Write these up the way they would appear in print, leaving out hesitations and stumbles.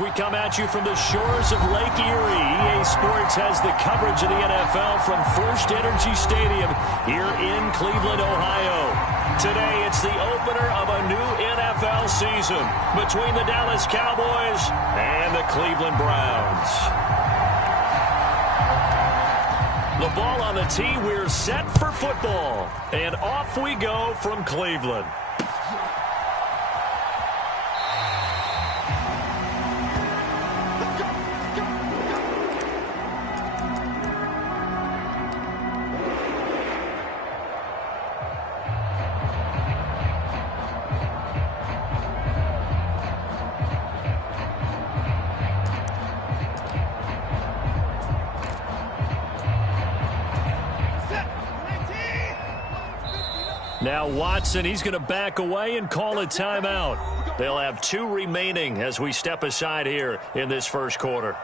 We come at you from the shores of Lake Erie. EA Sports has the coverage of the NFL from First Energy Stadium here in Cleveland, Ohio. Today, it's the opener of a new NFL season between the Dallas Cowboys and the Cleveland Browns. The ball on the tee, we're set for football. And off we go from Cleveland. Now Watson, he's going to back away and call a timeout. They'll have 2 remaining as we step aside here in this first quarter.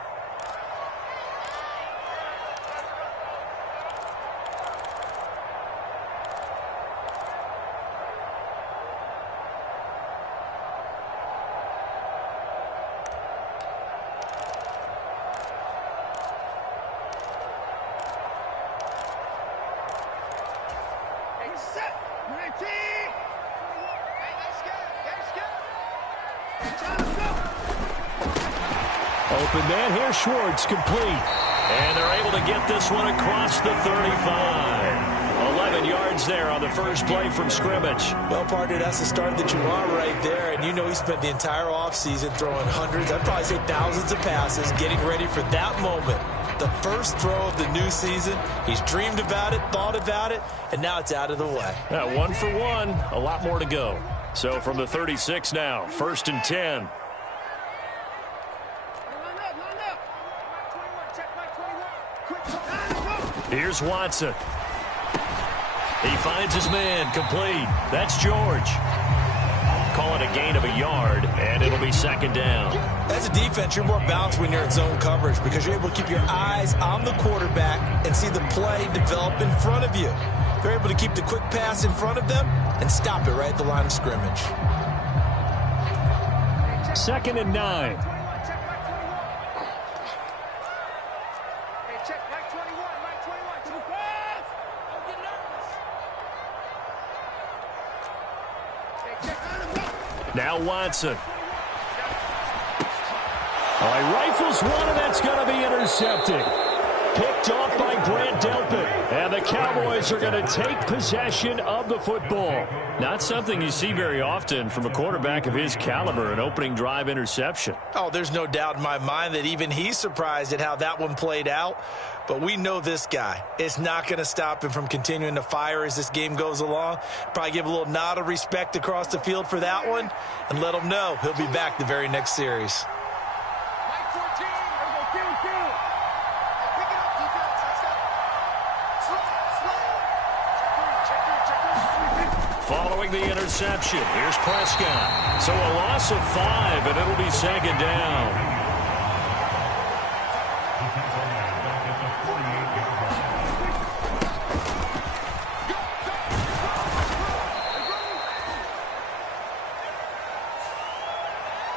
Open man here, Schwartz, complete. And they're able to get this one across the 35. 11 yards there on the first play from scrimmage. Well, partner, that's the start that you want right there. And you know he spent the entire offseason throwing hundreds, I'd probably say thousands of passes, getting ready for that moment. The first throw of the new season. He's dreamed about it, thought about it, and now it's out of the way. 1 for 1, a lot more to go. So from the 36 now, 1st and 10. Here's Watson. He finds his man, complete. That's George. Call it a gain of a yard, and it'll be 2nd down. As a defense, you're more balanced when you're in zone coverage because you're able to keep your eyes on the quarterback and see the play develop in front of you. They're able to keep the quick pass in front of them and stop it right at the line of scrimmage. 2nd and 9. Now Watson. All right, rifles one, and that's going to be intercepted. Picked off by Grant Delpit. And the Cowboys are going to take possession of the football. Not something you see very often from a quarterback of his caliber, an opening drive interception. Oh, there's no doubt in my mind that even he's surprised at how that one played out. But we know this guy. It's not going to stop him from continuing to fire as this game goes along. Probably give a little nod of respect across the field for that one and let him know he'll be back the very next series. Following the interception, here's Prescott. So a loss of 5, and it'll be 2nd down.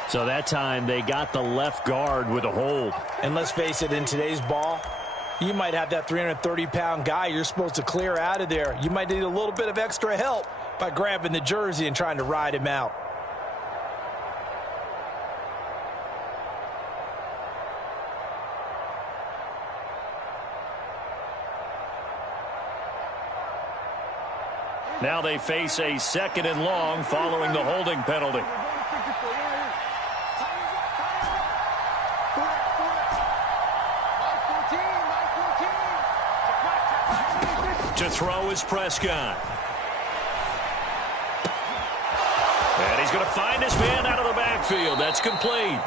So that time they got the left guard with a hold. And let's face it, in today's ball, you might have that 330-pound guy you're supposed to clear out of there. You might need a little bit of extra help by grabbing the jersey and trying to ride him out. Now they face a 2nd and long following the holding penalty. To throw is Prescott. And he's going to find his man out of the backfield. That's complete.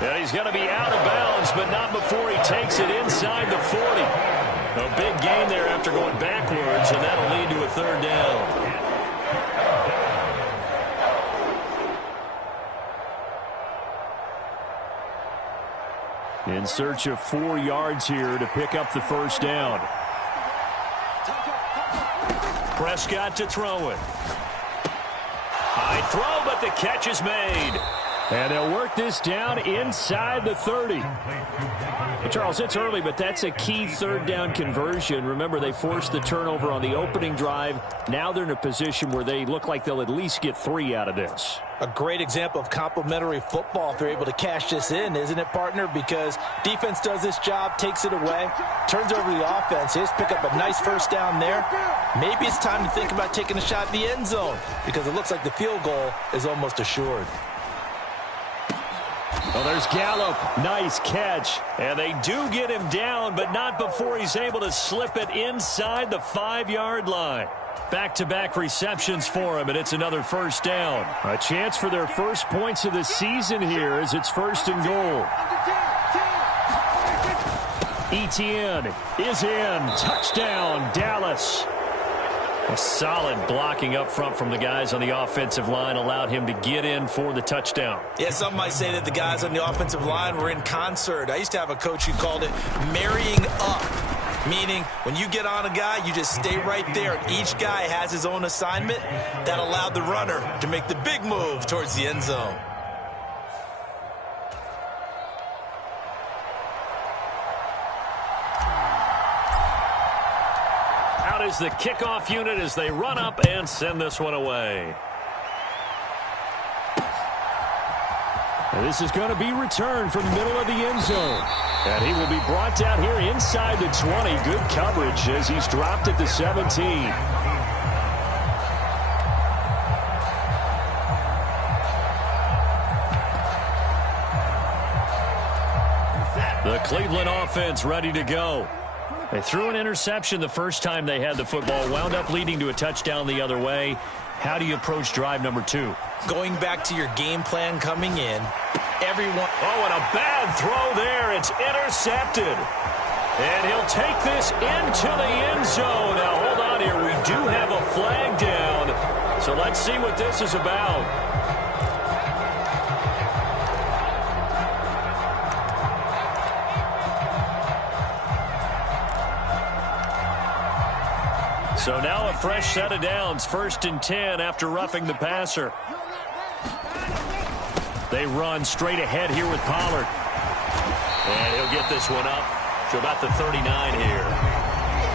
And he's going to be out of bounds, but not before he takes it inside the 40. A big gain there after going backwards, and that'll lead to a 3rd down. In search of 4 yards here to pick up the 1st down. Prescott to throw it. High throw, but the catch is made. And they'll work this down inside the 30. Well, Charles, it's early, but that's a key third down conversion. Remember, they forced the turnover on the opening drive. Now they're in a position where they look like they'll at least get 3 out of this. A great example of complementary football if they're able to cash this in, isn't it, partner? Because defense does this job, takes it away, turns over the offense. They just pick up a nice first down there. Maybe it's time to think about taking a shot at the end zone because it looks like the field goal is almost assured. Well, there's Gallup. Nice catch. And they do get him down, but not before he's able to slip it inside the 5-yard line. Back-to-back receptions for him, and it's another first down. A chance for their first points of the season here as it's 1st and goal. Etienne is in. Touchdown, Dallas. A solid blocking up front from the guys on the offensive line allowed him to get in for the touchdown. Yeah, some might say that the guys on the offensive line were in concert. I used to have a coach who called it marrying up, meaning when you get on a guy, you just stay right there. And each guy has his own assignment. That allowed the runner to make the big move towards the end zone. Is the kickoff unit as they run up and send this one away. And this is going to be returned from the middle of the end zone. And he will be brought down here inside the 20. Good coverage as he's dropped at the 17. The Cleveland offense ready to go. They threw an interception the first time they had the football, wound up leading to a touchdown the other way. How do you approach drive number 2? Going back to your game plan coming in, everyone... Oh, and a bad throw there. It's intercepted. And he'll take this into the end zone. Now, hold on here. We do have a flag down. So let's see what this is about. So now a fresh set of downs, 1st and 10 after roughing the passer. They run straight ahead here with Pollard. And he'll get this one up to about the 39 here.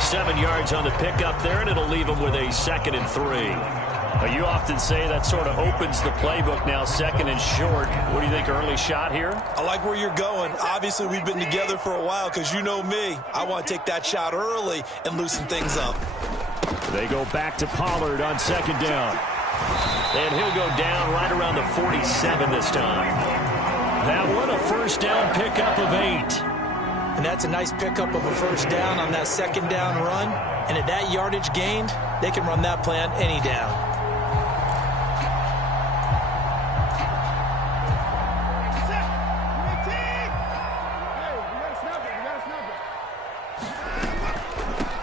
7 yards on the pickup there, and it'll leave him with a 2nd and 3. Now, you often say that sort of opens the playbook now, 2nd and short. What do you think, early shot here? I like where you're going. Obviously, we've been together for a while because you know me. I want to take that shot early and loosen things up. They go back to Pollard on 2nd down. And he'll go down right around the 47 this time. That one a first down pickup of 8. And that's a nice pickup of a first down on that 2nd down run. And at that yardage gained, they can run that play on any down.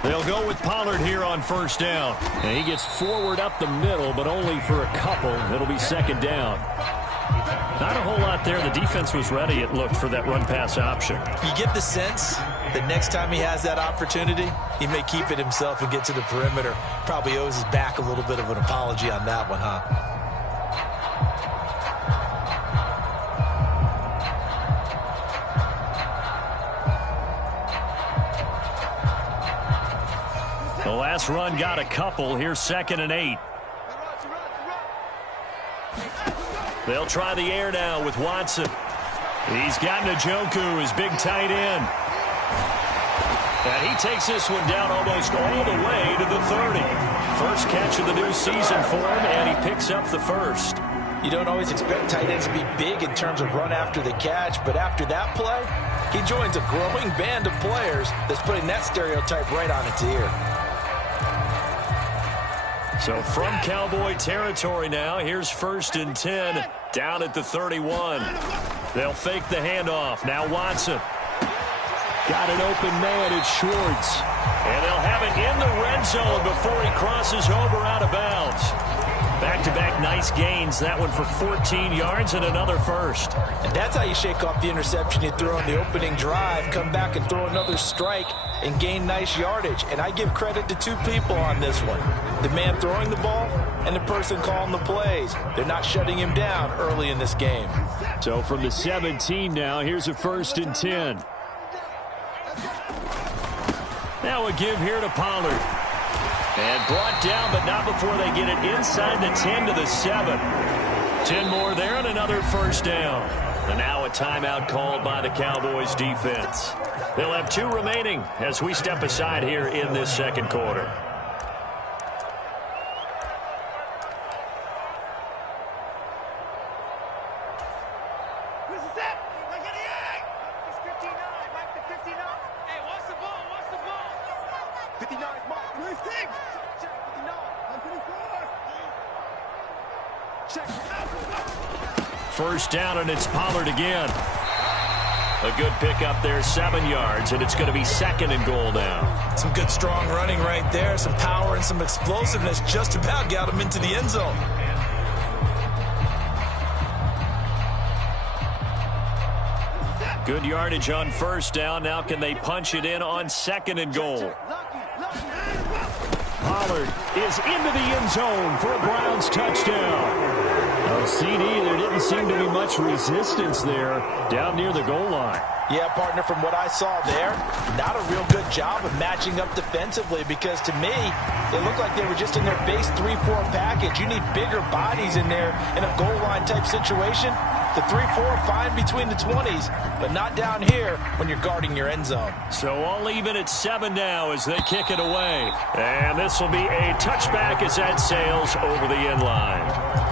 They'll go with Pollard here on 1st down. And he gets forward up the middle, but only for a couple. It'll be 2nd down. Not a whole lot there. The defense was ready, it looked, for that run-pass option. You get the sense that next time he has that opportunity, he may keep it himself and get to the perimeter. Probably owes his back a little bit of an apology on that one, huh? The last run got a couple. Here's 2nd and 8. They'll try the air now with Watson. He's got Njoku, his big tight end. And he takes this one down almost all the way to the 30. First catch of the new season for him, and he picks up the 1st. You don't always expect tight ends to be big in terms of run after the catch, but after that play, he joins a growing band of players that's putting that stereotype right on its ear. So from Cowboy territory now, here's 1st and 10 down at the 31. They'll fake the handoff. Now Watson. Got an open man. It's Schwartz. And they'll have it in the red zone before he crosses over out of bounds. Back-to-back nice gains. That one for 14 yards and another 1st. And that's how you shake off the interception you throw on the opening drive. Come back and throw another strike and gain nice yardage. And I give credit to 2 people on this one. The man throwing the ball and the person calling the plays. They're not shutting him down early in this game. So from the 17 now, here's a 1st and 10. Now a give here to Pollard. And brought down, but not before they get it inside the 10 to the 7. 10 more there and another 1st down. And now a timeout called by the Cowboys defense. They'll have 2 remaining as we step aside here in this 2nd quarter. First down, and it's Pollard again. A good pickup there, 7 yards, and it's going to be 2nd and goal now. Some good, strong running right there. Some power and some explosiveness just about got him into the end zone. Good yardage on 1st down. Now can they punch it in on 2nd and goal? Pollard is into the end zone for a Browns touchdown. Oh, CD, there didn't seem to be much resistance there down near the goal line. Yeah, partner, from what I saw there, not a real good job of matching up defensively because to me, it looked like they were just in their base 3-4 package. You need bigger bodies in there in a goal line type situation. The 3-4 fine between the 20s, but not down here when you're guarding your end zone. So all even at 7 now as they kick it away. And this will be a touchback as that sails over the end line.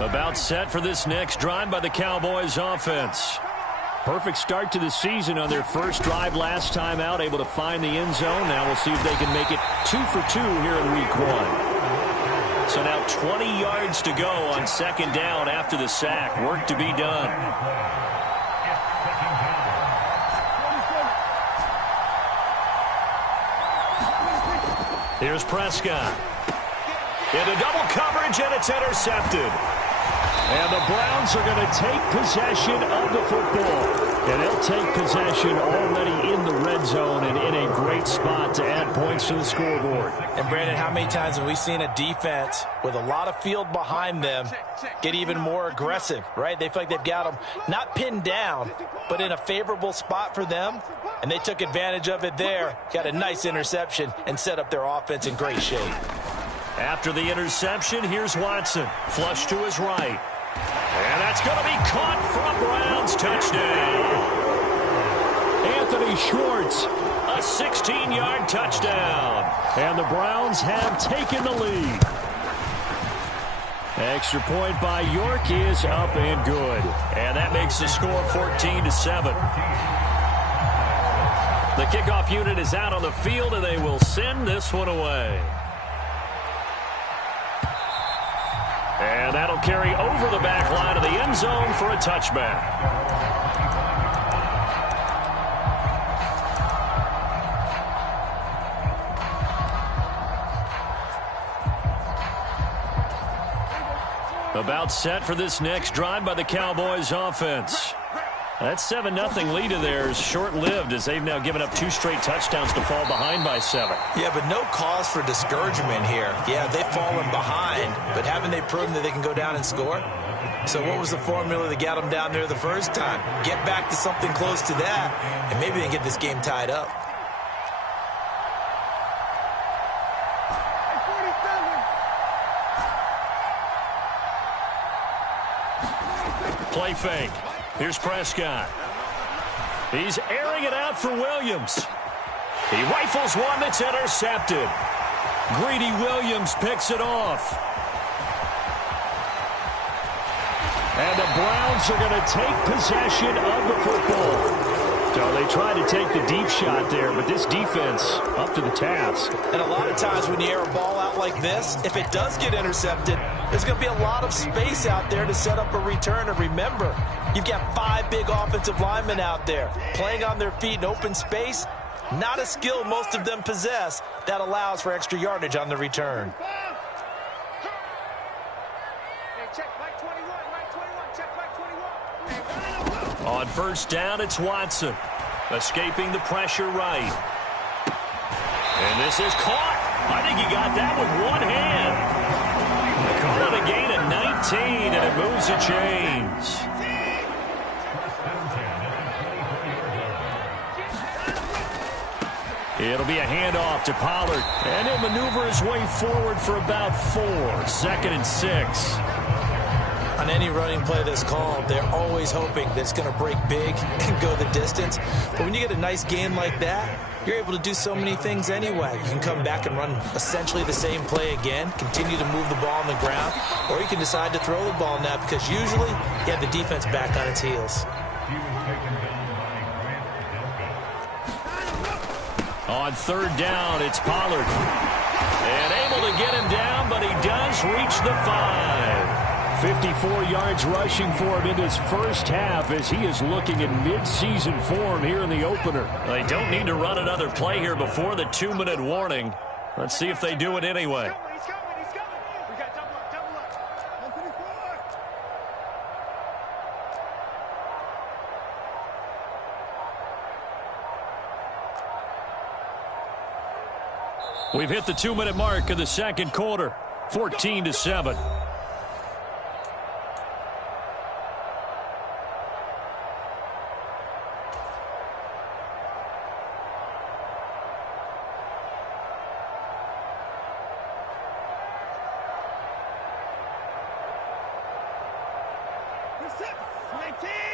About set for this next drive by the Cowboys offense. Perfect start to the season on their first drive last time out, able to find the end zone. Now we'll see if they can make it 2 for 2 here in week 1. So now 20 yards to go on 2nd down after the sack. Work to be done. Here's Prescott. Into double coverage, and it's intercepted. And the Browns are going to take possession of the football. And they'll take possession already in the red zone and in a great spot to add points to the scoreboard. And, Brandon, how many times have we seen a defense with a lot of field behind them get even more aggressive, right? They feel like they've got them not pinned down, but in a favorable spot for them. And they took advantage of it there. Got a nice interception and set up their offense in great shape. After the interception, here's Watson. Flush to his right. And that's going to be caught for a Browns touchdown. Anthony Schwartz, a 16-yard touchdown. And the Browns have taken the lead. Extra point by York is up and good. And that makes the score 14-7. The kickoff unit is out on the field, and they will send this one away. And that'll carry over the back line of the end zone for a touchback. About set for this next drive by the Cowboys offense. That 7-0 lead of theirs short-lived as they've now given up 2 straight touchdowns to fall behind by 7. Yeah, but no cause for discouragement here. Yeah, they've fallen behind, but haven't they proven that they can go down and score? So what was the formula that got them down there the first time? Get back to something close to that, and maybe they can get this game tied up. Play fake. Here's Prescott. He's airing it out for Williams. He rifles one that's intercepted. Greedy Williams picks it off. And the Browns are going to take possession of the football. So they tried to take the deep shot there, but this defense up to the task. And a lot of times when you air a ball out like this, if it does get intercepted, there's going to be a lot of space out there to set up a return. And remember, you've got 5 big offensive linemen out there playing on their feet in open space. Not a skill most of them possess that allows for extra yardage on the return. On first down, it's Watson. Escaping the pressure right. And this is caught. I think he got that with one hand. They call it a gain of 19, and it moves the chains. It'll be a handoff to Pollard. And he'll maneuver his way forward for about 4. 2nd and 6. On any running play that's called, they're always hoping that it's going to break big and go the distance. But when you get a nice gain like that, you're able to do so many things anyway. You can come back and run essentially the same play again, continue to move the ball on the ground, or you can decide to throw the ball now because usually you have the defense back on its heels. On third down, it's Pollard. And able to get him down, but he does reach the 5. 54 yards rushing for him in his first half as he is looking in mid-season form here in the opener. They don't need to run another play here before the 2-minute warning. Let's see if they do it anyway. He's coming. We got double up. 124. We've hit the 2-minute mark of the second quarter. 14-7.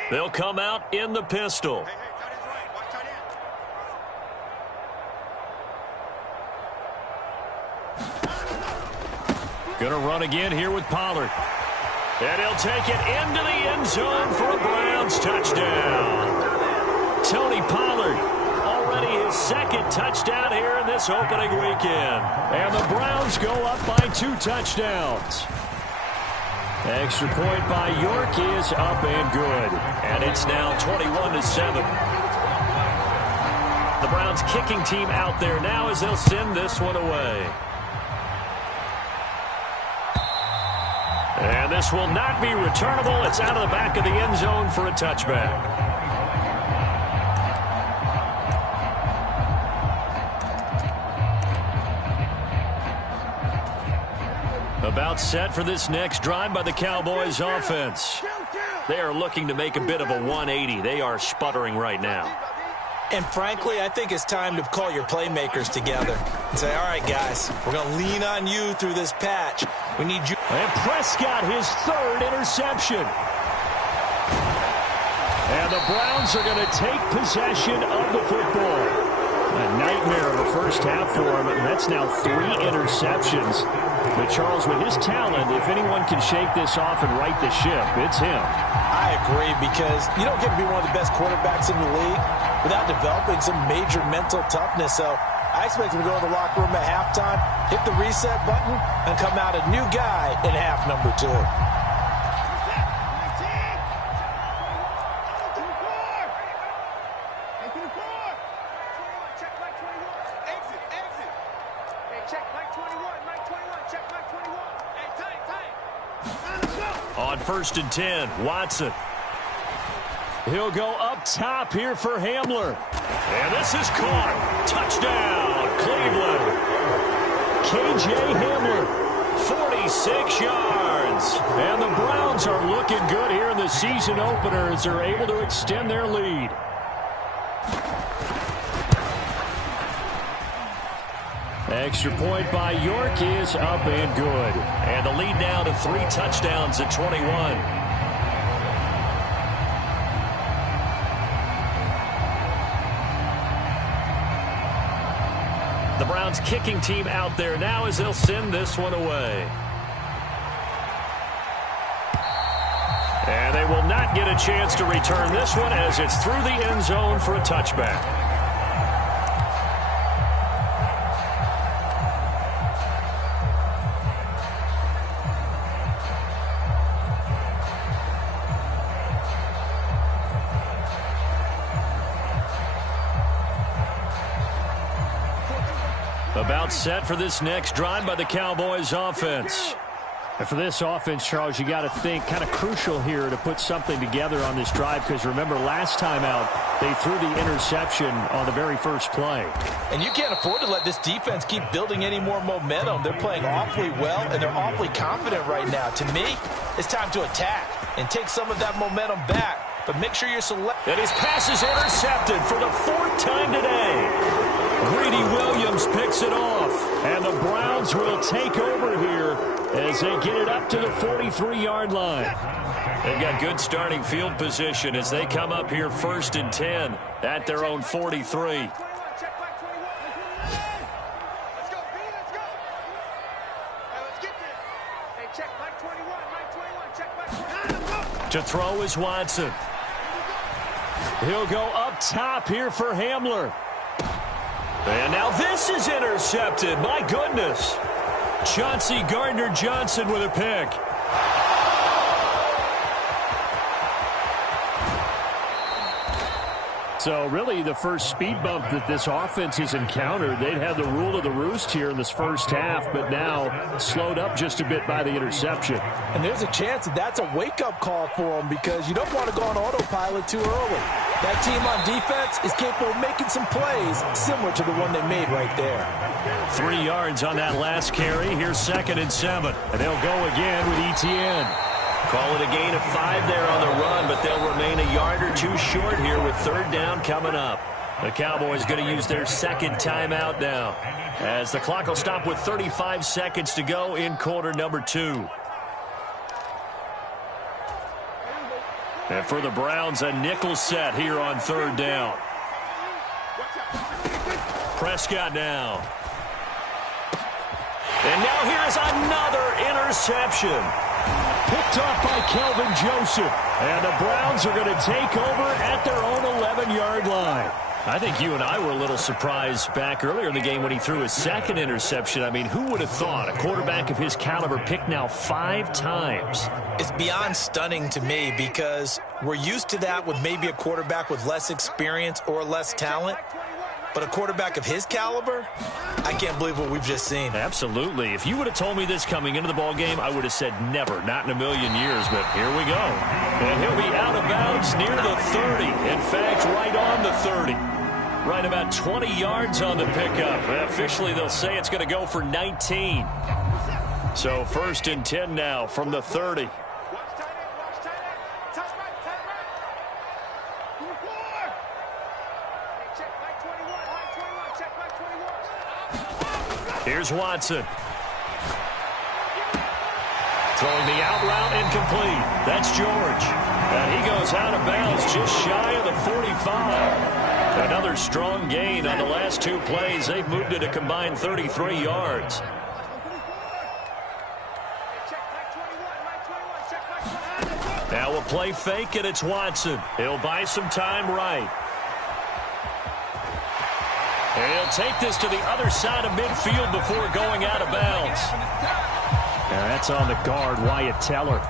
They'll come out in the pistol. Hey, tight end's right. Watch tight end. Gonna run again here with Pollard. And he'll take it into the end zone for a Browns touchdown. Tony Pollard, already his 2nd touchdown here in this opening weekend. And the Browns go up by 2 touchdowns. Extra point by York is up and good. And it's now 21-7. The Browns kicking team out there now as they'll send this one away. And this will not be returnable. It's out of the back of the end zone for a touchback. About set for this next drive by the Cowboys offense. They are looking to make a bit of a 180. They are sputtering right now. And frankly, I think it's time to call your playmakers together and say, all right, guys, we're going to lean on you through this patch. We need you. And Prescott, his 3rd interception. And the Browns are going to take possession of the football. A nightmare of a first half for him, and that's now 3 interceptions. But Charles, with his talent, if anyone can shake this off and right the ship, it's him. I agree, because you don't get to be one of the best quarterbacks in the league without developing some major mental toughness. So I expect him to go to the locker room at halftime, hit the reset button, and come out a new guy in half number 2. On 1st and 10, Watson. He'll go up top here for Hamler. And this is caught. Touchdown, Cleveland. K.J. Hamler, 46 yards. And the Browns are looking good here in the season opener as they're able to extend their lead. Extra point by York is up and good. And the lead now to 3 touchdowns at 21. The Browns kicking team out there now as they'll send this one away. And they will not get a chance to return this one as it's through the end zone for a touchback. About set for this next drive by the Cowboys offense. And for this offense, Charles, you got to think kind of crucial here to put something together on this drive, because remember last time out they threw the interception on the very first play. And you can't afford to let this defense keep building any more momentum. They're playing awfully well, and they're awfully confident right now. To me, it's time to attack and take some of that momentum back. But make sure you're selecting. And his pass is intercepted for the 4th time today. Greedy Williams picks it off. And the Browns will take over here as they get it up to the 43-yard line. They've got good starting field position as they come up here 1st and 10 at their own 43. To throw is Watson. He'll go up top here for Hamler. And now this is intercepted. My goodness. Chauncey Gardner-Johnson with a pick. So really the first speed bump that this offense has encountered. They'd had the rule of the roost here in this first half, but now slowed up just a bit by the interception. And there's a chance that that's a wake-up call for them, because you don't want to go on autopilot too early. That team on defense is capable of making some plays similar to the one they made right there. 3 yards on that last carry. Here's 2nd and 7. And they'll go again with Etienne. Call it a gain of 5 there on the run, but they'll remain a yard or two short here with 3rd down coming up. The Cowboys going to use their 2nd timeout now, as the clock will stop with 35 seconds to go in quarter number 2. And for the Browns, a nickel set here on 3rd down. Prescott now. And now here's another interception. Picked off by Kelvin Joseph. And the Browns are going to take over at their own 11-yard line. I think you and I were a little surprised back earlier in the game when he threw his 2nd interception. I mean, who would have thought a quarterback of his caliber picked now 5 times? It's beyond stunning to me, because we're used to that with maybe a quarterback with less experience or less talent. But a quarterback of his caliber, I can't believe what we've just seen. Absolutely. If you would have told me this coming into the ball game, I would have said never, not in a million years. But here we go. And he'll be out of bounds near the 30. In fact, right on the 30. Right about 20 yards on the pickup. Officially, they'll say it's going to go for 19. So 1st and 10 now from the 30. Here's Watson. Throwing the out route incomplete. That's George. And he goes out of bounds just shy of the 45. Another strong gain on the last 2 plays. They've moved it a combined 33 yards. Now a play fake, and it's Watson. He'll buy some time right. And he'll take this to the other side of midfield before going out of bounds. And that's on the guard, Wyatt Teller.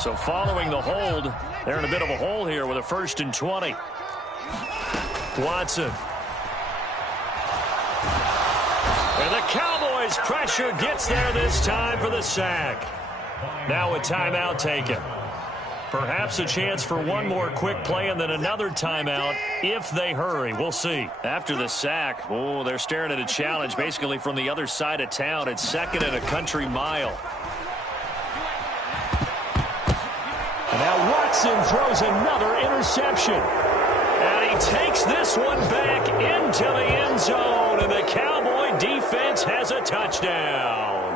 So following the hold, they're in a bit of a hole here with a 1st and 20. Watson. And the Cowboys' pressure gets there this time for the sack. Now a timeout taken. Perhaps a chance for one more quick play and then another timeout if they hurry. We'll see. After the sack, oh, they're staring at a challenge basically from the other side of town. It's 2nd and a country mile. And now Watson throws another interception. And he takes this one back into the end zone. And the Cowboy defense has a touchdown.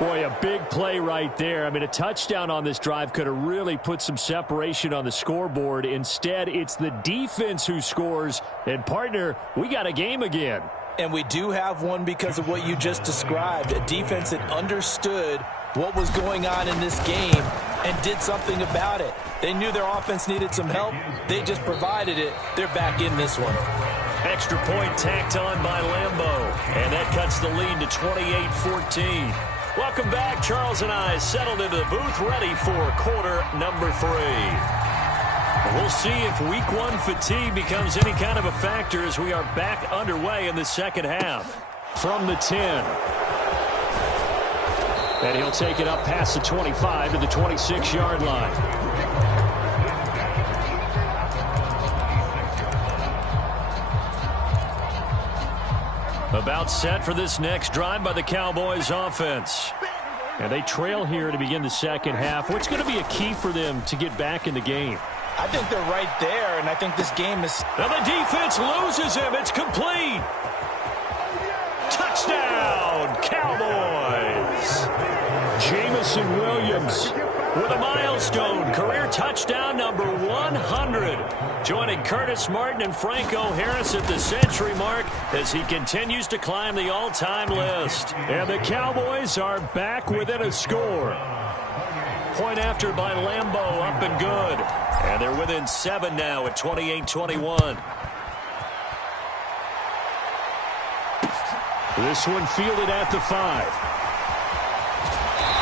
Boy, a big play right there. I mean, a touchdown on this drive could have really put some separation on the scoreboard. Instead, it's the defense who scores. And, partner, we got a game again. And we do have one because of what you just described. A defense that understood what was going on in this game and did something about it. They knew their offense needed some help. They just provided it. They're back in this one. Extra point tacked on by Lambeau. And that cuts the lead to 28-14. Welcome back. Charles and I settled into the booth ready for quarter number 3. We'll see if week one fatigue becomes any kind of a factor as we are back underway in the second half. From the 10. And he'll take it up past the 25 to the 26-yard line. About set for this next drive by the Cowboys offense. And they trail here to begin the second half. What's going to be a key for them to get back in the game? I think they're right there, and I think this game is... Now the defense loses him. It's complete. Touchdown, Cowboys. Jamison Williams with a milestone career touchdown number 100. Joining Curtis Martin and Franco Harris at the century mark as he continues to climb the all-time list. And the Cowboys are back within a score. Point after by Lambeau, up and good. And they're within 7 now at 28-21. This one fielded at the 5.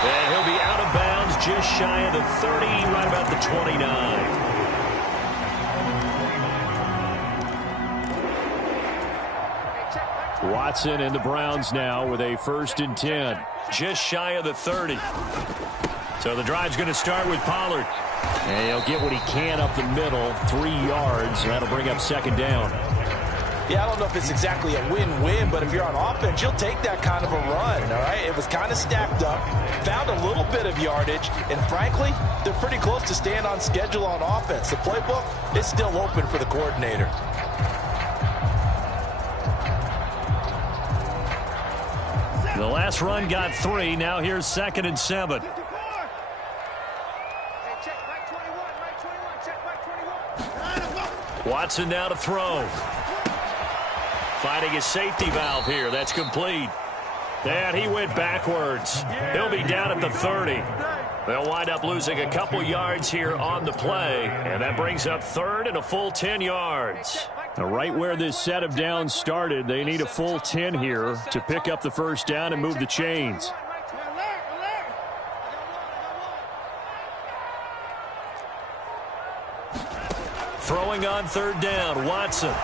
And he'll be out of bounds just shy of the 30, right about the 29. Watson and the Browns now with a 1st and 10. Just shy of the 30. So the drive's going to start with Pollard. And he'll get what he can up the middle, 3 yards. That'll bring up 2nd down. Yeah, I don't know if it's exactly a win-win, but if you're on offense, you'll take that kind of a run, all right? It was kind of stacked up, found a little bit of yardage, and frankly, they're pretty close to staying on schedule on offense. The playbook is still open for the coordinator. The last run got 3. Now here's 2nd and 7. Watson now to throw. Finding his safety valve here. That's complete. And he went backwards. He'll be down at the 30. They'll wind up losing a couple yards here on the play. And that brings up 3rd and a full 10 yards. Now, right where this set of downs started, they need a full 10 here to pick up the 1st down and move the chains. Throwing on 3rd down, Watson.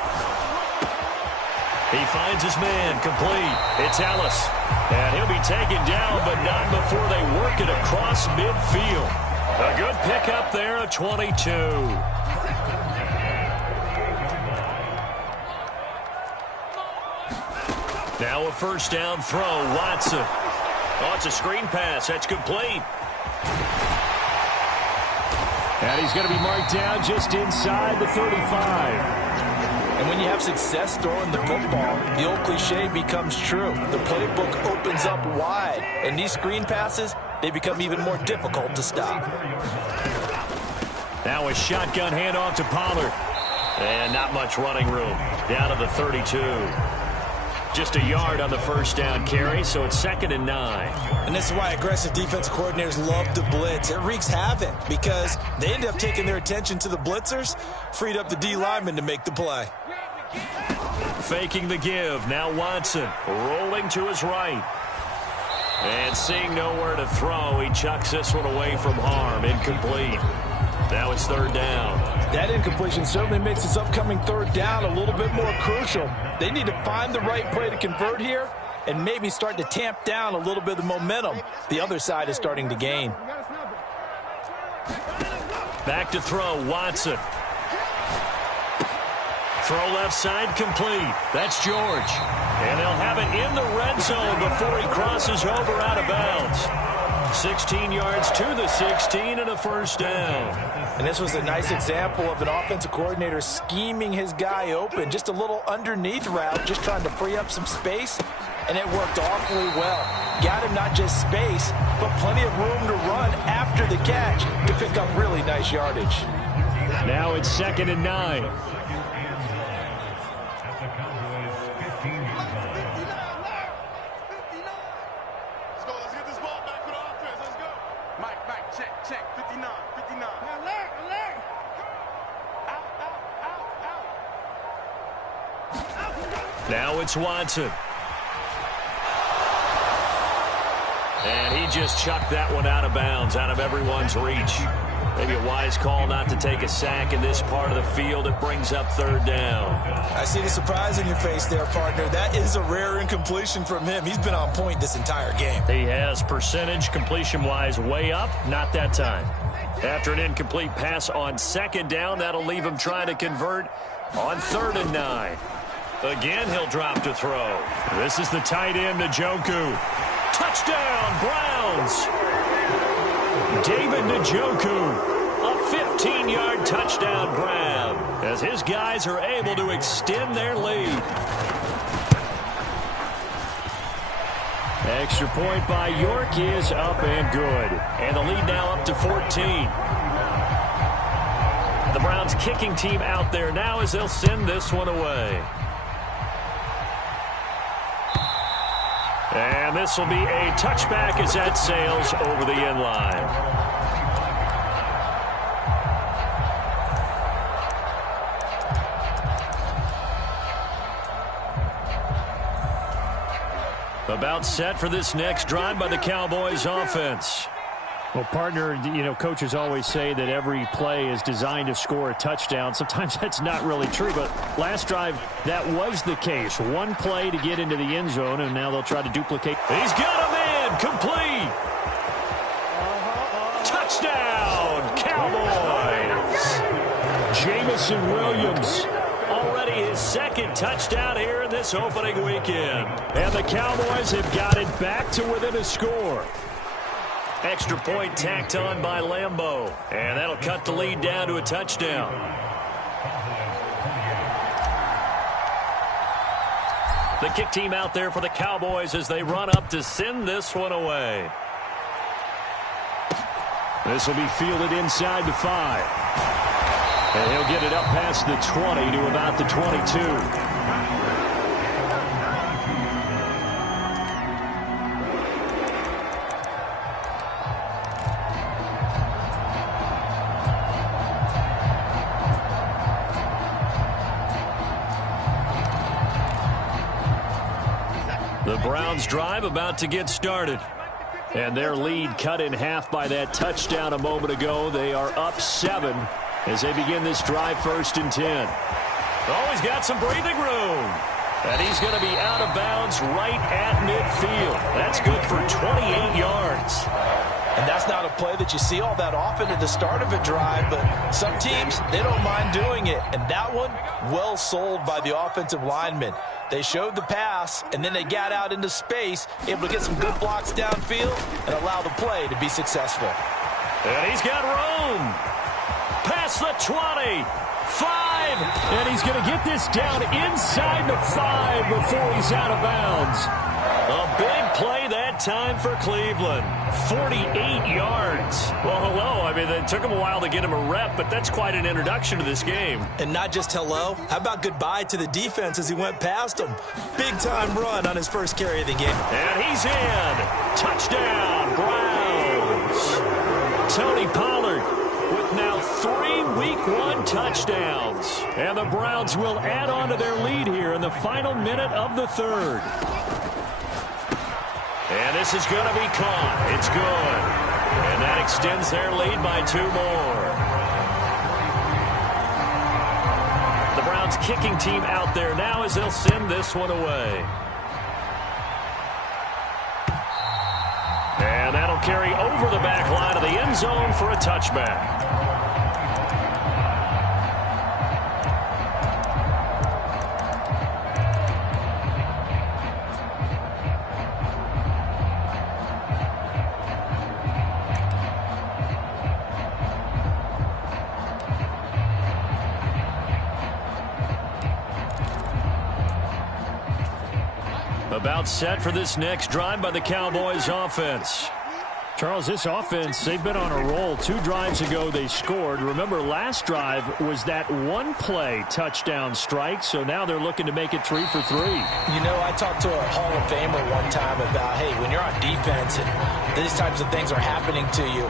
He finds his man, complete. It's Ellis. And he'll be taken down, but not before they work it across midfield. A good pickup there, a 22. Now a 1st down throw, Watson. Oh, it's a screen pass. That's complete. And he's going to be marked down just inside the 35. And when you have success throwing the football, the old cliche becomes true. The playbook opens up wide, and these screen passes, they become even more difficult to stop. Now a shotgun handoff to Pollard. And not much running room. Down to the 32. Just a yard on the 1st down carry, so it's 2nd and 9. And this is why aggressive defensive coordinators love to blitz. It wreaks havoc because they end up taking their attention to the blitzers, freed up the D lineman to make the play. Faking the give. Now Watson rolling to his right. And seeing nowhere to throw, he chucks this one away from harm. Incomplete. Now it's 3rd down. That incompletion certainly makes this upcoming 3rd down a little bit more crucial. They need to find the right play to convert here and maybe start to tamp down a little bit of the momentum the other side is starting to gain. Back to throw, Watson. Throw left side complete. That's George. And they'll have it in the red zone before he crosses over out of bounds. 16 yards to the 16 and a 1st down. And this was a nice example of an offensive coordinator scheming his guy open. Just a little underneath route, just trying to free up some space. And it worked awfully well. Got him not just space, but plenty of room to run after the catch to pick up really nice yardage. Now it's 2nd and 9. Now it's Watson. And he just chucked that one out of bounds, out of everyone's reach. Maybe a wise call not to take a sack in this part of the field. It brings up third down. I see the surprise in your face there, partner. That is a rare incompletion from him. He's been on point this entire game. He has percentage completion-wise way up. Not that time. After an incomplete pass on second down, that'll leave him trying to convert on 3rd and 9. Again, he'll drop to throw. This is the tight end, Njoku. Touchdown, Browns! David Njoku, a 15-yard touchdown grab as his guys are able to extend their lead. Extra point by York is up and good. And the lead now up to 14. The Browns kicking team out there now as they'll send this one away. And this will be a touchback as that sails over the end line. About set for this next drive by the Cowboys offense. Well, partner, you know, coaches always say that every play is designed to score a touchdown. Sometimes that's not really true, but last drive, that was the case. One play to get into the end zone, and now they'll try to duplicate. He's got a man, complete. Touchdown, Cowboys. Jamison Williams. Already his second touchdown here in this opening weekend. And the Cowboys have got it back to within a score. Extra point tacked on by Lambeau. And that'll cut the lead down to a touchdown. The kick team out there for the Cowboys as they run up to send this one away. This will be fielded inside the 5. And he'll get it up past the 20 to about the 22. The Browns drive about to get started. And their lead cut in half by that touchdown a moment ago. They are up 7 as they begin this drive 1st and 10. Oh, he's got some breathing room. And he's going to be out of bounds right at midfield. That's good for 28 yards. And that's not a play that you see all that often at the start of a drive, but some teams, they don't mind doing it. And that one, well sold by the offensive lineman. They showed the pass, and then they got out into space, able to get some good blocks downfield and allow the play to be successful. And he's got room. Past the 20. 5. And he's going to get this down inside the 5 before he's out of bounds. A big play that time for Cleveland. 48 yards. Well, hello. I mean, it took him a while to get him a rep, but that's quite an introduction to this game. And not just hello. How about goodbye to the defense as he went past him? Big-time run on his first carry of the game. And he's in. Touchdown, Browns. Tony Pollard with now 3 Week 1 touchdowns. And the Browns will add on to their lead here in the final minute of the 3rd. And this is going to be caught. It's good. And that extends their lead by 2 more. The Browns kicking team out there now as they'll send this one away. And that'll carry over the back line of the end zone for a touchback. About set for this next drive by the Cowboys offense. Charles, this offense, they've been on a roll. 2 drives ago, they scored. Remember, last drive was that one-play touchdown strike, so now they're looking to make it 3 for 3. You know, I talked to a Hall of Famer one time about, hey, when you're on defense and these types of things are happening to you,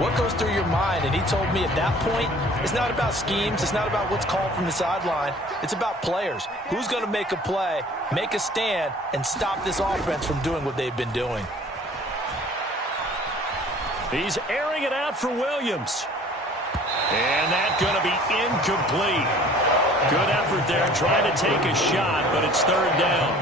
what goes through your mind? And he told me at that point, it's not about schemes. It's not about what's called from the sideline. It's about players. Who's going to make a play, make a stand, and stop this offense from doing what they've been doing? He's airing it out for Williams. And that's going to be incomplete. Good effort there, trying to take a shot, but it's third down.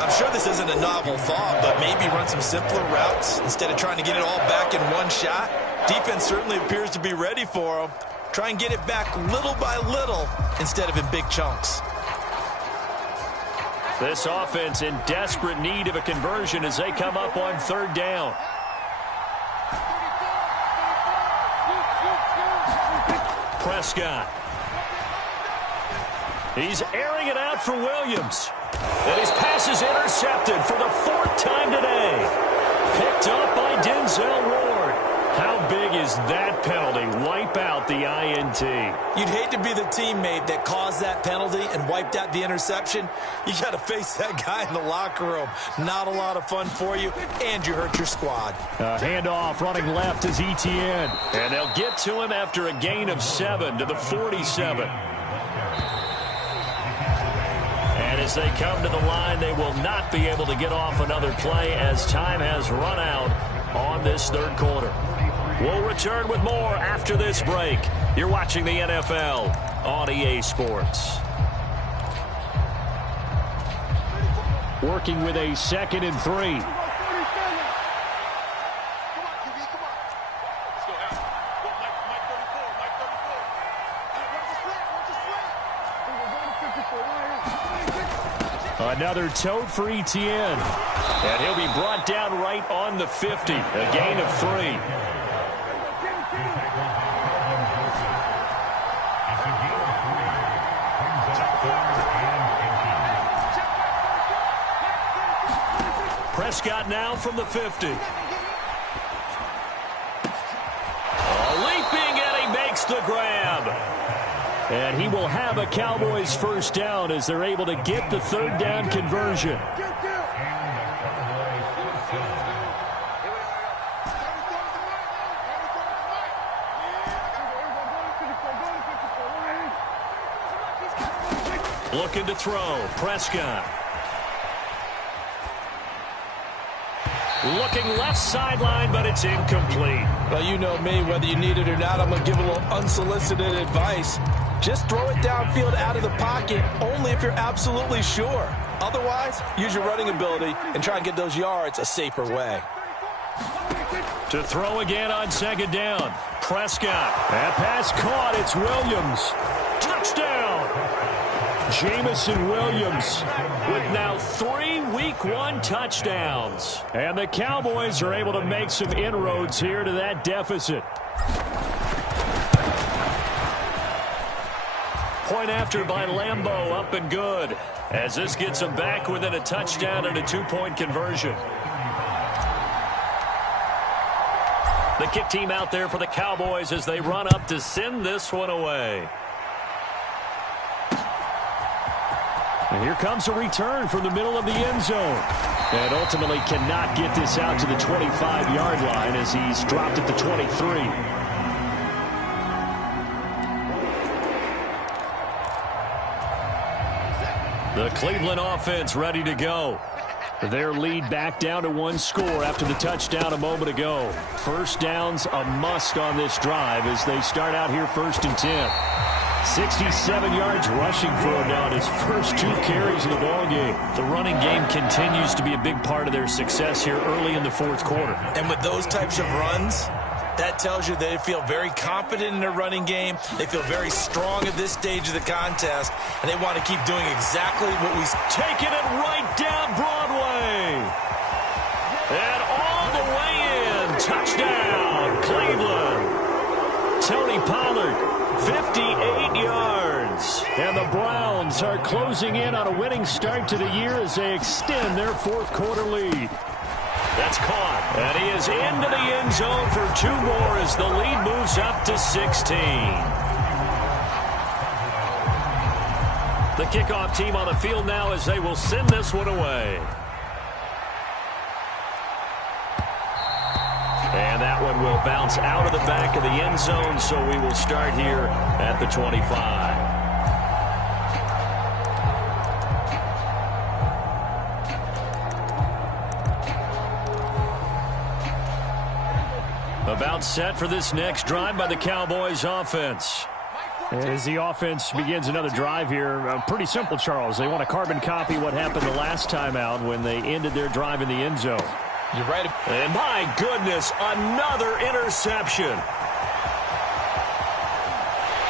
I'm sure this isn't a novel thought, but maybe run some simpler routes instead of trying to get it all back in one shot. Defense certainly appears to be ready for him. Try and get it back little by little instead of in big chunks. This offense in desperate need of a conversion as they come up on third down. Prescott. He's airing it out for Williams. And his pass is intercepted for the fourth time today. Picked up by Denzel Ward. How big is that penalty? Wipe out the INT. You'd hate to be the teammate that caused that penalty and wiped out the interception. You got to face that guy in the locker room. Not a lot of fun for you, and you hurt your squad. Handoff running left is Etienne. And they'll get to him after a gain of 7 to the 47. And as they come to the line, they will not be able to get off another play as time has run out on this third quarter. We'll return with more after this break. You're watching the NFL on EA Sports. Working with a 2nd and 3. Another tote for Etienne. And he'll be brought down right on the 50. A gain of 3. Prescott now from the 50. Leaping, and he makes the grab. And he will have a Cowboys first down as they're able to get the third down conversion. Looking to throw. Prescott. Looking left sideline, but it's incomplete. Well, you know me, whether you need it or not, I'm going to give a little unsolicited advice. Just throw it downfield out of the pocket, only if you're absolutely sure. Otherwise, use your running ability and try and get those yards a safer way. To throw again on second down. Prescott. That pass caught. It's Williams. Touchdown. Jamison Williams with now 3 Week 1 touchdowns. And the Cowboys are able to make some inroads here to that deficit. Point after by Lambeau, up and good. As this gets them back within a touchdown and a 2-point conversion. The kick team out there for the Cowboys as they run up to send this one away. And here comes a return from the middle of the end zone. And ultimately cannot get this out to the 25-yard line as he's dropped at the 23. The Cleveland offense ready to go. Their lead back down to 1 score after the touchdown a moment ago. First down's a must on this drive as they start out here 1st and 10. 67 yards rushing for him now on his first 2 carries of the ball game. The running game continues to be a big part of their success here early in the 4th quarter. And with those types of runs, that tells you they feel very confident in their running game. They feel very strong at this stage of the contest, and they want to keep doing exactly what we... Taking it right down Broadway. And all the way in. Touchdown, Cleveland. Tony Pollard, 58 yards. And the Browns are closing in on a winning start to the year as they extend their 4th quarter lead. That's caught. And he is into the end zone for 2 more as the lead moves up to 16. The kickoff team on the field now as they will send this one away. And that one will bounce out of the back of the end zone, so we will start here at the 25. About set for this next drive by the Cowboys offense. As the offense begins another drive here, pretty simple, Charles. They want to carbon copy what happened the last time out when they ended their drive in the end zone. You're right. And my goodness, another interception.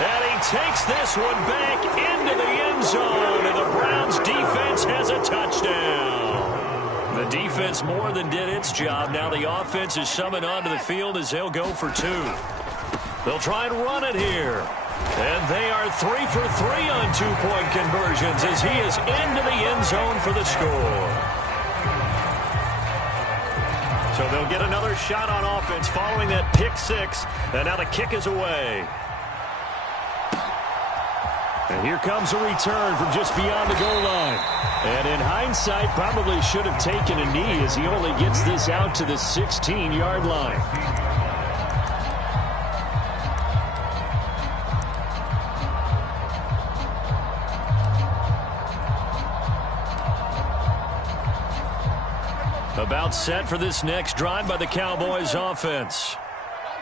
And he takes this one back into the end zone, and the Browns defense has a touchdown. The defense more than did its job. Now the offense is summoned onto the field as they'll go for two. They'll try and run it here. And they are 3 for 3 on two-point conversions as he is into the end zone for the score. So they'll get another shot on offense following that pick six. And now the kick is away. And here comes a return from just beyond the goal line. And in hindsight, probably should have taken a knee as he only gets this out to the 16-yard line. About set for this next drive by the Cowboys offense.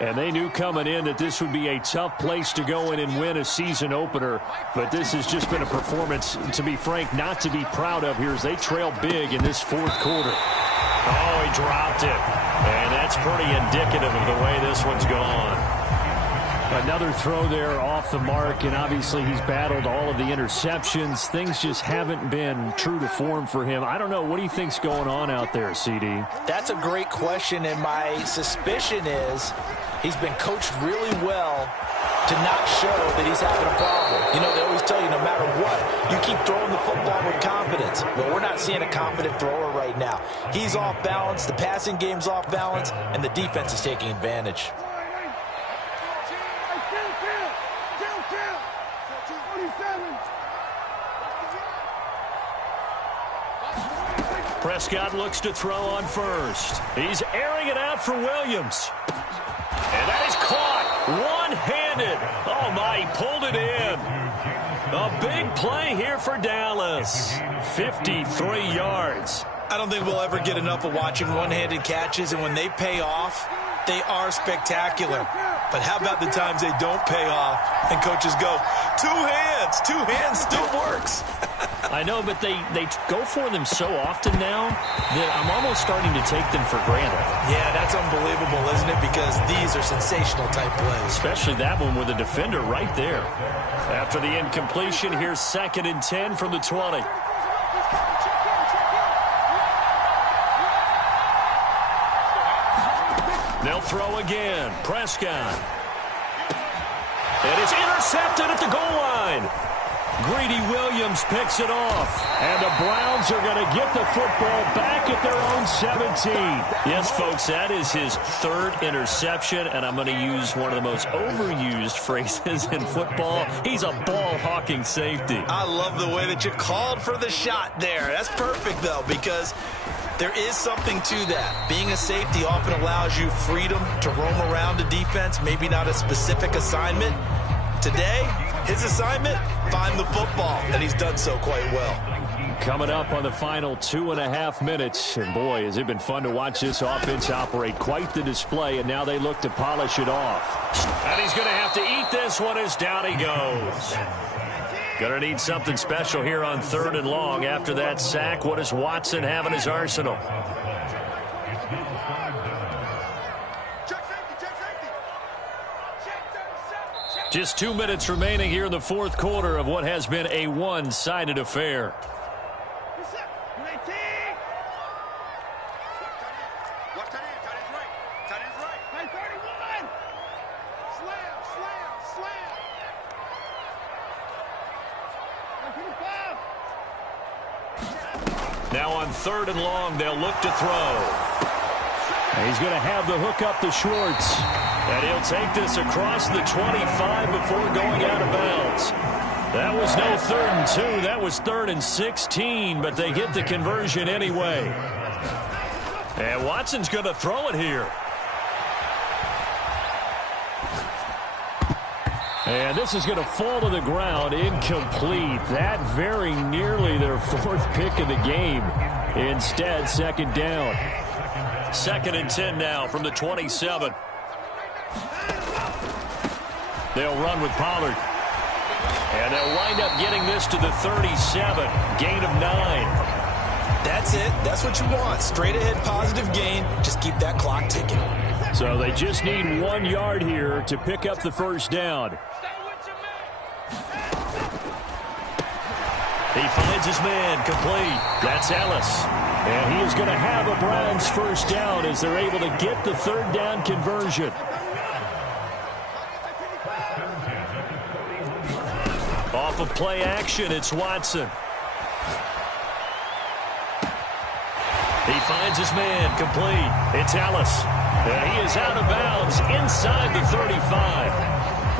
And they knew coming in that this would be a tough place to go in and win a season opener. But this has just been a performance, to be frank, not to be proud of here as they trail big in this fourth quarter. Oh, he dropped it. And that's pretty indicative of the way this one's gone. Another throw there off the mark, and obviously he's battled all of the interceptions. Things just haven't been true to form for him. I don't know. What do you think's going on out there, CD? That's a great question, and my suspicion is he's been coached really well to not show that he's having a problem. You know, they always tell you no matter what, you keep throwing the football with confidence. Well, we're not seeing a confident thrower right now. He's off balance, the passing game's off balance, and the defense is taking advantage. Prescott looks to throw on first. He's airing it out for Williams. And that is caught one-handed. Oh, my, he pulled it in. A big play here for Dallas. 53 yards. I don't think we'll ever get enough of watching one-handed catches, and when they pay off, they are spectacular. But how about the times they don't pay off and coaches go, two hands still works. I know, but they go for them so often now that I'm almost starting to take them for granted. Yeah, that's unbelievable, isn't it? Because these are sensational type plays. Especially that one with a defender right there. After the incompletion, here's 2nd and 10 from the 20. They'll throw again. Prescott. And it's intercepted at the goal line. Greedy Williams picks it off. And the Browns are going to get the football back at their own 17. Yes, folks, that is his 3rd interception. And I'm going to use one of the most overused phrases in football. He's a ball-hawking safety. I love the way that you called for the shot there. That's perfect, though, because there is something to that. Being a safety often allows you freedom to roam around the defense, maybe not a specific assignment. Today, his assignment, find the football, and he's done so quite well. Coming up on the final 2.5 minutes, and boy, has it been fun to watch this offense operate. Quite the display, and now they look to polish it off. And he's going to have to eat this one as down he goes. Going to need something special here on 3rd and long. After that sack, what does Watson have in his arsenal? Just 2 minutes remaining here in the fourth quarter of what has been a one-sided affair. Now on 3rd and long, they'll look to throw. He's going to have the hook up to Schwartz. And he'll take this across the 25 before going out of bounds. That was no 3rd and 2. That was 3rd and 16, but they get the conversion anyway. And Watson's going to throw it here. And this is going to fall to the ground, incomplete. That very nearly their 4th pick of the game. Instead, 2nd down. 2nd and 10 now from the 27. They'll run with Pollard. And they'll wind up getting this to the 37. Gain of 9. That's it. That's what you want. Straight ahead positive gain. Just keep that clock ticking. So they just need 1 yard here to pick up the first down. He finds his man complete. That's Ellis. And he is going to have a Browns first down as they're able to get the third down conversion. Off of play action, it's Watson. He finds his man complete. It's Ellis. And he is out of bounds inside the 35.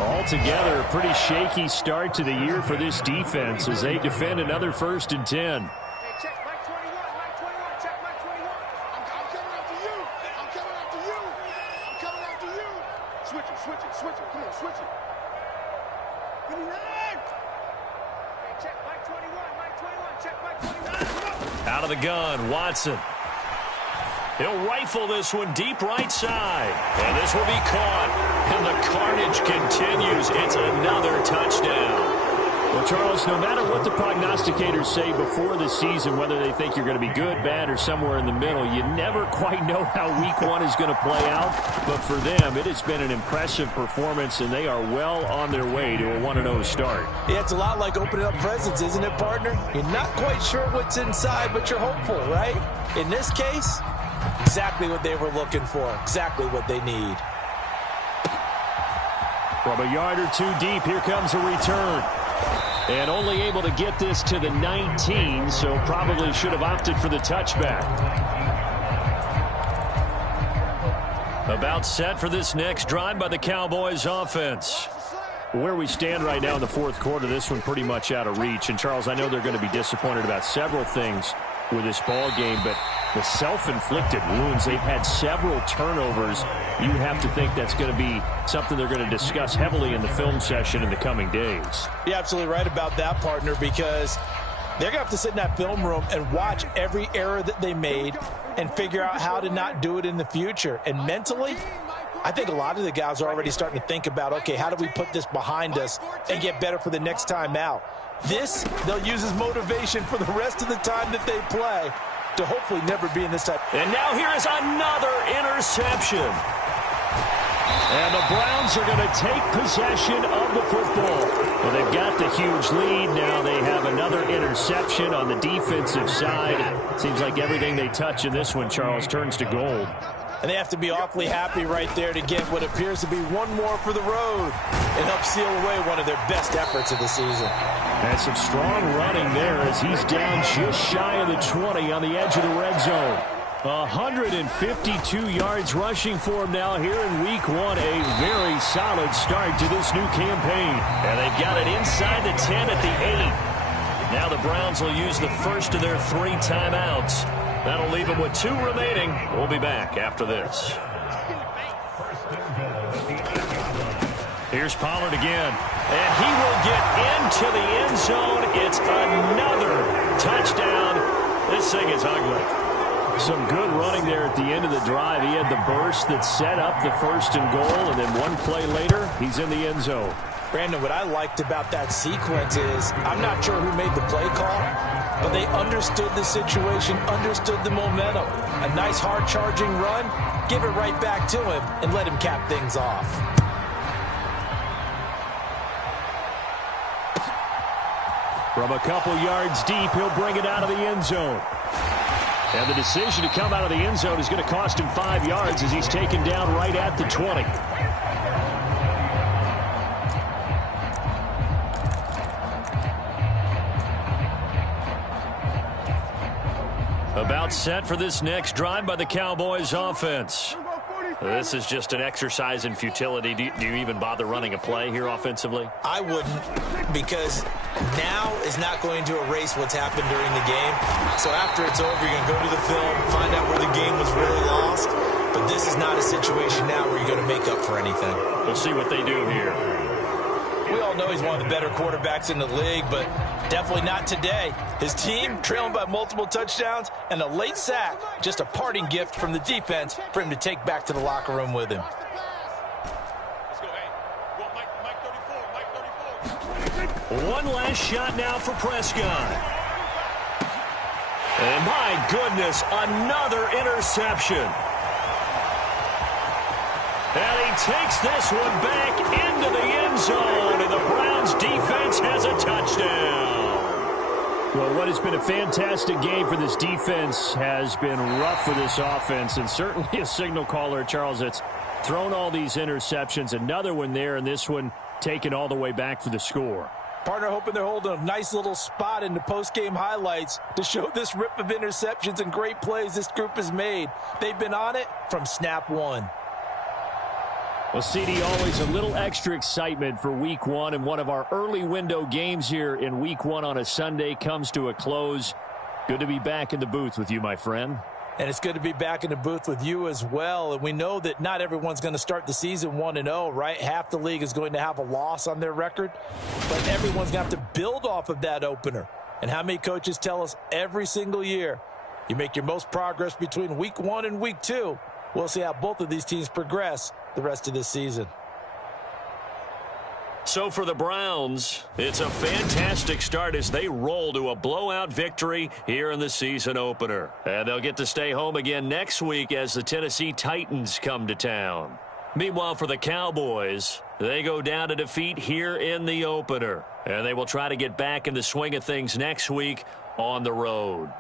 Altogether, a pretty shaky start to the year for this defense as they defend another 1st and 10. Check Mike 21, Mike 21, check Mike 21. I'm coming after you. I'm coming after you. I'm coming after you. Switch it, switch it, switch it. Come on, switch it. Give me that. Hey, check Mike 21, Mike 21, check Mike 21. Out of the gun, Watson. He'll rifle this one deep right side. And this will be caught. And the carnage continues. It's another touchdown. Well, Charles, no matter what the prognosticators say before the season, whether they think you're going to be good, bad, or somewhere in the middle, you never quite know how week 1 is going to play out. But for them, it has been an impressive performance, and they are well on their way to a 1-0 start. Yeah, it's a lot like opening up presents, isn't it, partner? You're not quite sure what's inside, but you're hopeful, right? In this case, exactly what they were looking for, exactly what they need. From a yard or two deep, here comes a return. And only able to get this to the 19, so probably should have opted for the touchback. About set for this next drive by the Cowboys offense. Where we stand right now in the 4th quarter, this one pretty much out of reach. And, Charles, I know they're going to be disappointed about several things with this ball game, but the self-inflicted wounds, they've had several turnovers. You would have to think that's going to be something they're going to discuss heavily in the film session in the coming days. You're absolutely right about that, partner, because they're going to have to sit in that film room and watch every error that they made and figure out how to not do it in the future. And mentally, I think a lot of the guys are already starting to think about, okay, how do we put this behind us and get better for the next time out? This, they'll use as motivation for the rest of the time that they play to hopefully never be in this type. And now here is another interception. And the Browns are going to take possession of the football. Well, they've got the huge lead. Now they have another interception on the defensive side. Seems like everything they touch in this one, Charles, turns to gold. And they have to be awfully happy right there to get what appears to be one more for the road and help seal away one of their best efforts of the season. And some strong running there as he's down just shy of the 20 on the edge of the red zone. 152 yards rushing for him now here in week 1. A very solid start to this new campaign. And they've got it inside the 10 at the 8. Now the Browns will use the first of their 3 timeouts. That'll leave them with 2 remaining. We'll be back after this. Here's Pollard again. And he will get into the end zone. It's another touchdown. This thing is ugly. Some good running there at the end of the drive. He had the burst that set up the 1st and goal, and then one play later, he's in the end zone. Brandon, what I liked about that sequence is I'm not sure who made the play call, but they understood the situation, understood the momentum. A nice hard-charging run, give it right back to him, and let him cap things off. From a couple yards deep, he'll bring it out of the end zone. And the decision to come out of the end zone is going to cost him 5 yards as he's taken down right at the 20. About set for this next drive by the Cowboys offense. This is just an exercise in futility. Do you even bother running a play here offensively? I wouldn't, because now is not going to erase what's happened during the game. So after it's over, you're going to go to the film, find out where the game was really lost. But this is not a situation now where you're going to make up for anything. We'll see what they do here. We all know he's one of the better quarterbacks in the league, but definitely not today. His team trailing by multiple touchdowns and a late sack, just a parting gift from the defense for him to take back to the locker room with him. One last shot now for Prescott. And my goodness, another interception. And he takes this one back into the end zone, and the Browns defense has a touchdown. Well, what has been a fantastic game for this defense has been rough for this offense, and certainly a signal caller, Charles, that's thrown all these interceptions. Another one there, and this one taken all the way back for the score. Partner hoping they're holding a nice little spot in the post-game highlights to show this rip of interceptions and great plays this group has made. They've been on it from snap one. Well, CD, always a little extra excitement for Week 1, and one of our early window games here in Week 1 on a Sunday comes to a close. Good to be back in the booth with you, my friend. And it's good to be back in the booth with you as well. And we know that not everyone's going to start the season 1-0, right? Half the league is going to have a loss on their record. But everyone's going to have to build off of that opener. And how many coaches tell us every single year, you make your most progress between Week 1 and Week 2. We'll see how both of these teams progress the rest of this season. So for the Browns, it's a fantastic start as they roll to a blowout victory here in the season opener. And they'll get to stay home again next week as the Tennessee Titans come to town. Meanwhile, for the Cowboys, they go down to defeat here in the opener. And they will try to get back in the swing of things next week on the road.